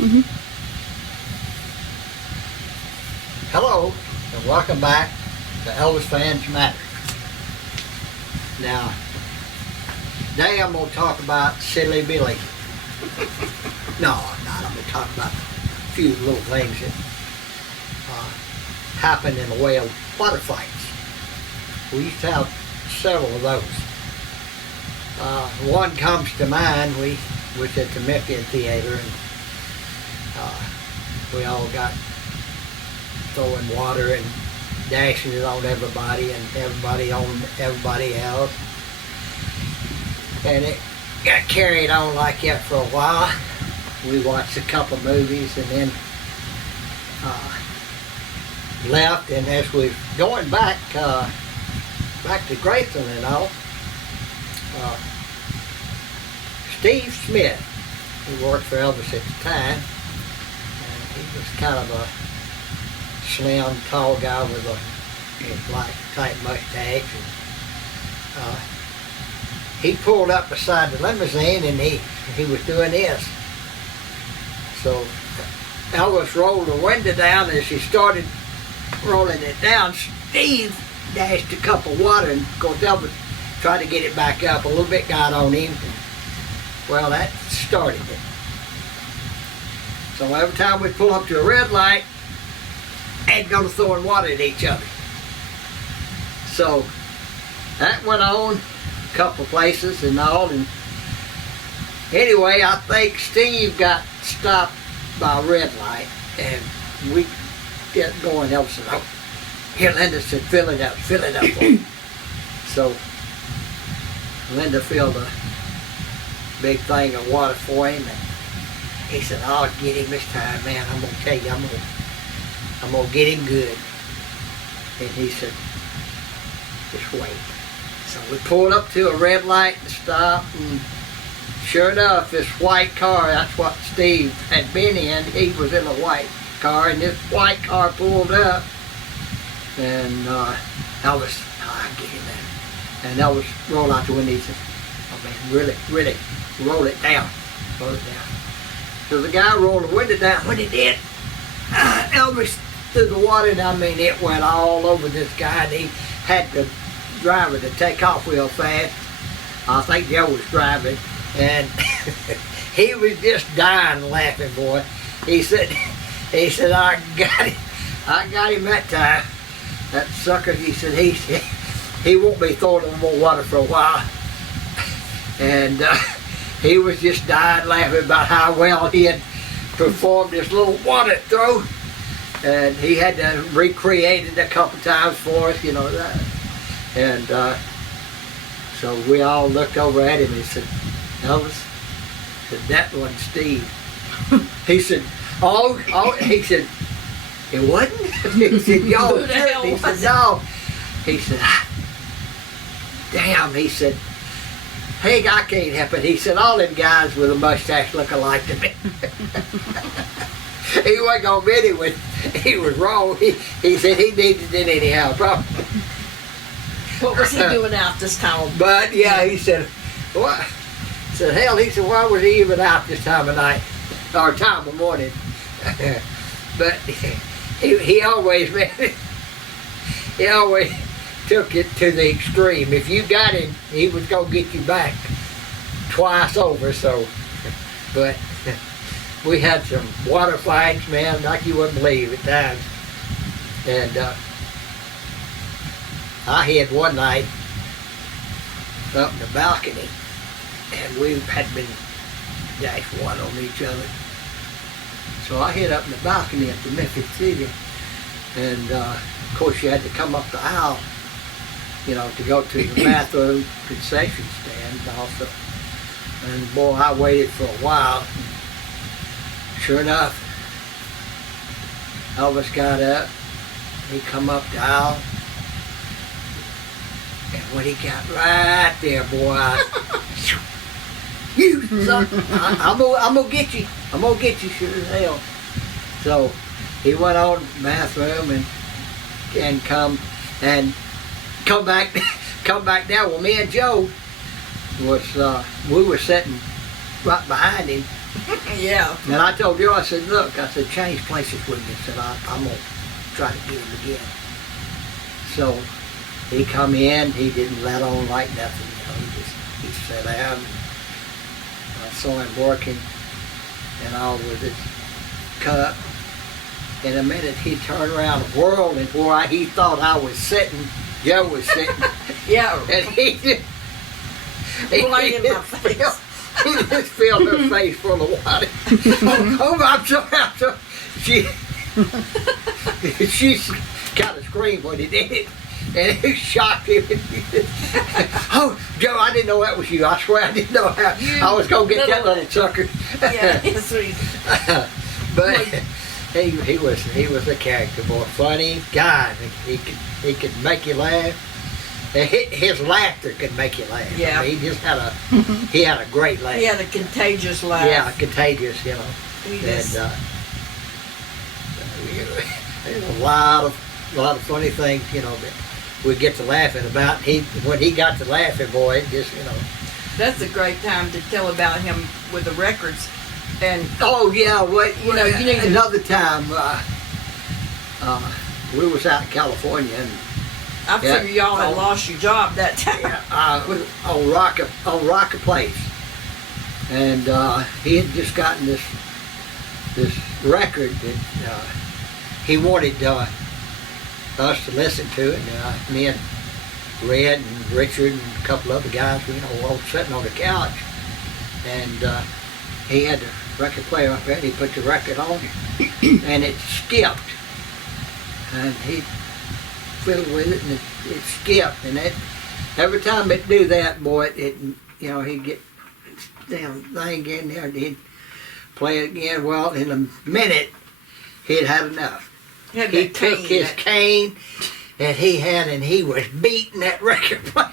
Mm-hmm. Hello, and welcome back to Elvis Fans Matter. Now, today I'm going to talk about Silly Billy. No, I'm not. I'm going to talk about a few little things that happen in the way of water fights. We used to have several of those. One comes to mind. We was at the Memphian Theater, and we all got throwing water and dashing it on everybody and everybody on everybody else. And it got carried on like that for a while. We watched a couple movies and then left, and as we're going back to Graceland and all, Steve Smith, who worked for Elvis at the time, he was kind of a slim, tall guy with a black, tight mustache. And, he pulled up beside the limousine and he was doing this. So Elvis rolled the window down. As he started rolling it down, Steve dashed a cup of water, and of course Elvis tried to get it back up. A little bit got on him. Well, that started it. So every time we pull up to a red light, they'd go to throwing water at each other. So that went on a couple places and all. And anyway, I think Steve got stopped by a red light, and we get going. Elvis said, "Oh, here, Linda," said, fill it up for me." So Linda filled a big thing of water for him, and he said, "I'll get him this time, man. I'm gonna tell you, I'm gonna get him good." And he said, "Just wait." So we pulled up to a red light and stopped, and sure enough, this white car, that's what Steve had been in. He was in a white car, and this white car pulled up, and Elvis, "I get him there." And Elvis rolled out the window. He said, "Oh man, really, roll it down. Roll it down." So the guy rolled the window down. When he did, Elvis threw the water, and I mean, it went all over this guy, and he had the driver to take off real fast. I think Joe was driving, and he was just dying laughing, boy. He said, "I got him that time. That sucker," he said, he won't be throwing no more water for a while. And he was just dying laughing about how well he had performed this little water throw. And he had to recreate it a couple times for us, you know that. And so we all looked over at him and said, "Elvis," said, "that wasn't Steve." He said, oh, he said, "It wasn't?" He said, "Yo, sure." He said, "No." He said, "Damn," he said, "Hey, I can't help it." He said, "All them guys with a mustache look alike to me." He wasn't gonna admit he was wrong. He said he needed it anyhow, probably. What was he doing out this time? But yeah, he said, "What?" He said, "Hell," he said, "why was he even out this time of night or time of morning?" But he always took it to the extreme. If you got him, he was gonna get you back twice over. So, but we had some water fights, man, like you wouldn't believe at times. And I had one night up in the balcony, and we had been dashed one on each other. So I hid up in the balcony at the Memphis Theater, and of course you had to come up the aisle, you know, to go to the bathroom concession stand also. And boy, I waited for a while. Sure enough, Elvis got up, he come up the aisle, and when he got right there, boy, "You son, I'm gonna get you. I'm gonna get you, sure as hell." So he went on to the bathroom and come back down. Well, me and Joe we were sitting right behind him, Yeah. And I told Joe, I said, look, I said, change places with me. I said, I'm going to try to get him again. So he come in, he didn't let on like nothing, you know, he sat down. And I saw him working and all with his cup. In a minute, he turned around and whirled, and where he thought I was sitting, Joe was sitting. Yeah. And he just, Right in my face. he just filled her face full of water. Oh, I'm sorry. She kind of screamed when he did it. And it shocked him. Oh, Joe, I didn't know that was you. I swear I didn't know how I was going to get that little sucker. Yeah, it's sweet. But he was a character, boy. Funny guy. He could make you laugh. His laughter could make you laugh. Yeah. I mean, he just had a great laugh. He had a contagious laugh. Yeah, contagious, you know. He And just, there's a lot of funny things, you know, that we get to laughing about. When he got to laughing, boy, it just, you know. that's a great time to tell about him with the records. And Oh yeah, wait, You know, you need to- another time. We was out in California, and I Yeah. figure y'all had Oh. lost your job that time. on Rocker Place, and he had just gotten this record that he wanted us to listen to it. Me and Red and Richard and a couple other guys, you know, all sitting on the couch, and he had the record player up there, and he put the record on, and it skipped, and he fiddled with it, and it skipped, and every time it do that, boy, you know, he'd get damn thing in there, and he'd play it again. Well, in a minute, he'd had enough. Had He that took cane his that- cane that he had, and he was beating that record player.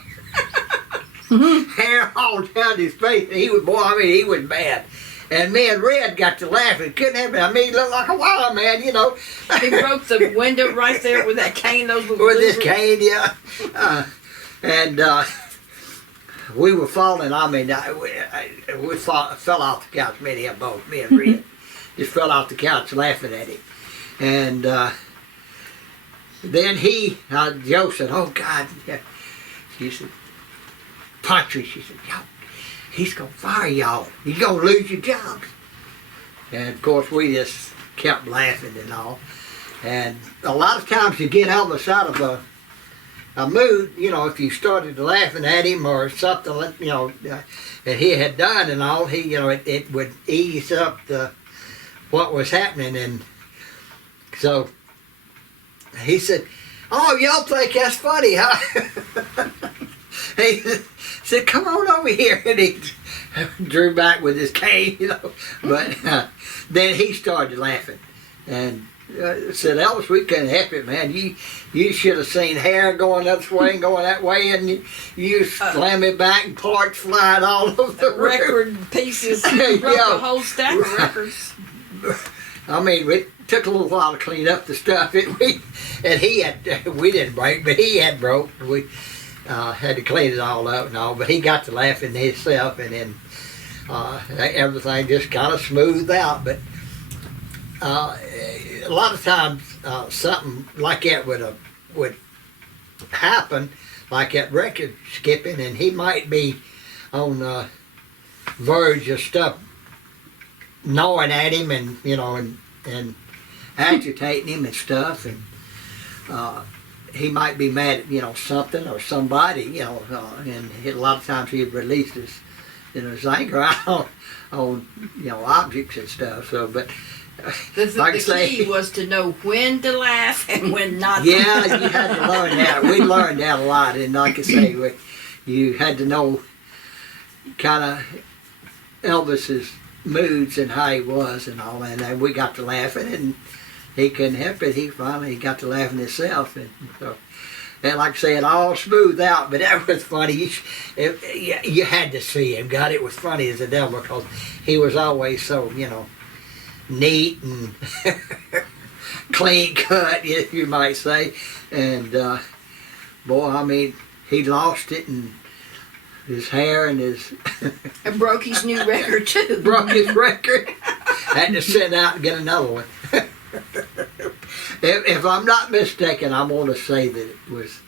Hair all down his face. And he was bad. And me and Red got to laughing. Couldn't have it. I mean, he looked like a wild man, you know. He broke the window right there with that cane. Those little With this blue- cane, yeah. And we were falling. I mean, we fell off the couch, me and him both, me and Red. Just fell off the couch laughing at him. And then Joe said, oh, God. Yeah. She said, Patry, she said, yo, he's going to fire y'all. You're going to lose your jobs. And, of course, we just kept laughing and all. And a lot of times you get Elvis out of a mood, you know, if you started laughing at him or something, you know, that he had done and all, you know, it would ease up what was happening. And so he said, oh, y'all think that's funny, huh? He said, come on over here. And he drew back with his cane, you know. But then he started laughing. And said, Elvis, we couldn't help it, man. You should have seen hair going this way and going that way, and you slam it back and parts flying all over the room. record pieces. Broke Yeah. a whole stack of records. I mean, it took a little while to clean up the stuff. We didn't break, but he had broke. We had to clean it all up and all, but he got to laughing himself, and then everything just kind of smoothed out. But a lot of times something like that would happen, like that record skipping, and he might be on the verge of stuff gnawing at him, and you know, and agitating him and stuff, and he might be mad at, you know, something or somebody, you know, and a lot of times he'd release his anger out on you know, objects and stuff. So, but The key was to know when to laugh and when not to. yeah, you had to learn that. We learned that a lot, and like I say, you had to know kind of Elvis's moods and how he was and all that. And we got to laughing, and he couldn't help it. He finally got to laughing himself, and so. And like I say, it all smoothed out, but that was funny. You had to see him. God, it was funny as the devil, because he was always so, you know, neat and clean cut, you might say. And boy, I mean, he lost it, and his hair and his And broke his new record too. broke his record. Had to send out and get another one. If I'm not mistaken, I'm going to say that it was,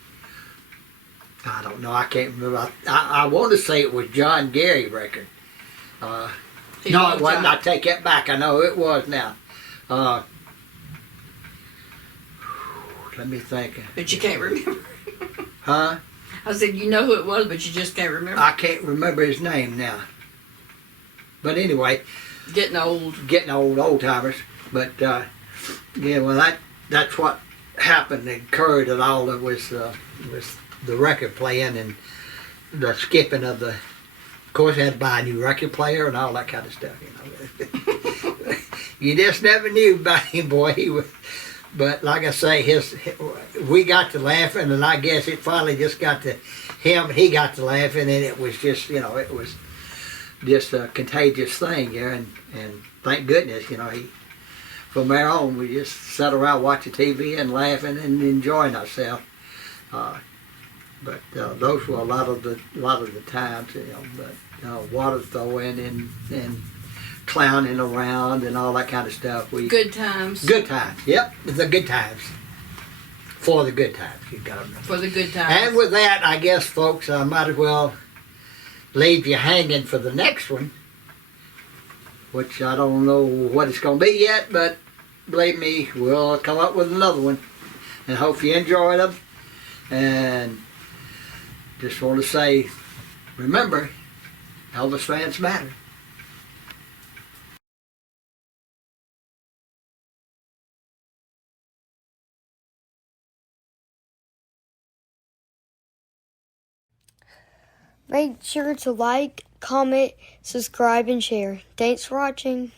I don't know, I can't remember. I want to say it was John Gary record. No, it wasn't. I take that back. I know it was now. Let me think. But you can't remember. Huh? I said, you know who it was, but you just can't remember. I can't remember his name now. But anyway. Getting old. Getting old timers. But, yeah, well, that's what happened and occurred at all. It was the record playing and the skipping of the. Of course, I had to buy a new record player and all that kind of stuff, you know. You just never knew about him, boy. He was, but like I say, we got to laughing, and I guess it finally just got to him. He got to laughing, and it was just, you know, it was just a contagious thing here. And thank goodness, you know, from there on, we just sat around watching TV and laughing and enjoying ourselves. But those were a lot of the times, you know. But water throwing and clowning around and all that kind of stuff. Good times. Good times. Yep, the good times. For the good times, you got to remember. For the good times. And with that, I guess, folks, I might as well leave you hanging for the next one, which I don't know what it's going to be yet, but believe me, we'll come up with another one. And hope you enjoy them. And just want to say, remember, Elvis fans matter. Make sure to like, comment, subscribe, and share. Thanks for watching.